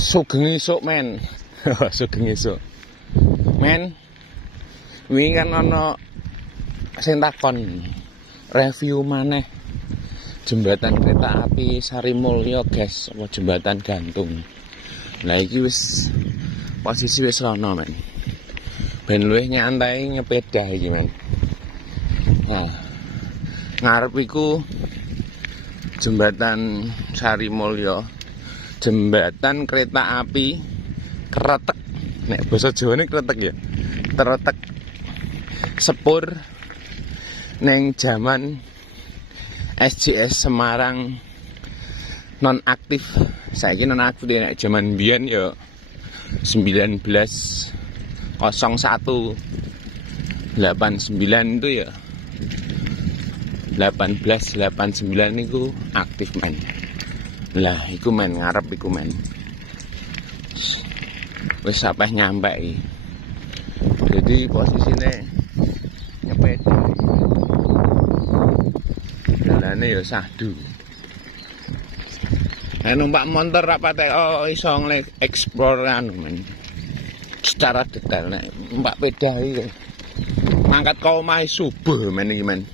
Sugeng esuk men. Sugeng esuk. Men, wingi kan ana sing takon review maneh jembatan kereta api Sarimulyo, guys, apa jembatan gantung. Lah iki wis posisi wis ana men. Ben luwih nyantai nyepeda iki men. Nah, ngarep iku jembatan Sarimulyo, jembatan kereta api Kretek. Nek basa Jawane kretek ya. Tretek sepur neng zaman SJS Semarang non aktif. Saiki non aktif nek zaman biyen ya 1901 89 itu ya 1889 itu aktif men. Lah iku men ngarep iku men. Wis sampai nyampe iki. Jadi posisine nyepeda. Dalane ya sahdu. Nek numpak motor ra patek iso nge-explore anu men. Secara detail nek numpak sepeda iki. Mangkat ka omahe subuh men iki men.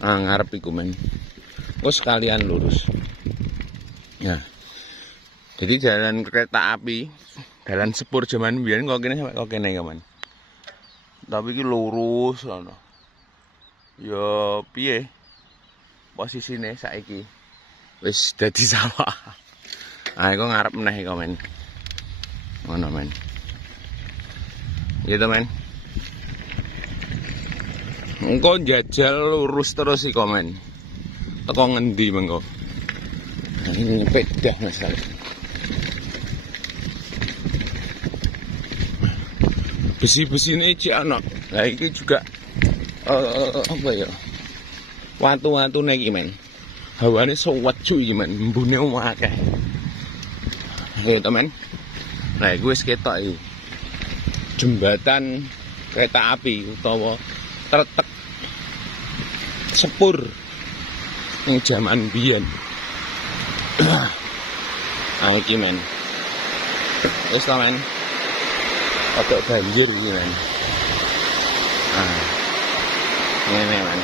Ngarep iku men. Wis sekalian lurus. Ya. Jadi jalan kereta api, jalan sepur zaman biyen kok kene sampai kok kene men. Tapi iki lurus ngono. Ya piye? Posisine saiki wis dadi sawah. Iku ngarep meneh iku men. Ngono men. Gitu men. Engko njajal lurus terus iki men. Teko ngendi mengko? Ini sepeda masalah. Besi-besine cek ana. Lah iki juga apa ya? Watu-watune iki men. Hawane seweju iki men, embune akeh. Oke, teman. Nah, iku wis ketok iki. Jembatan kereta api utawa tretek sepur ing jaman biyen. Iki men. Wis ta men. Otok banjir iki men. Ngene men.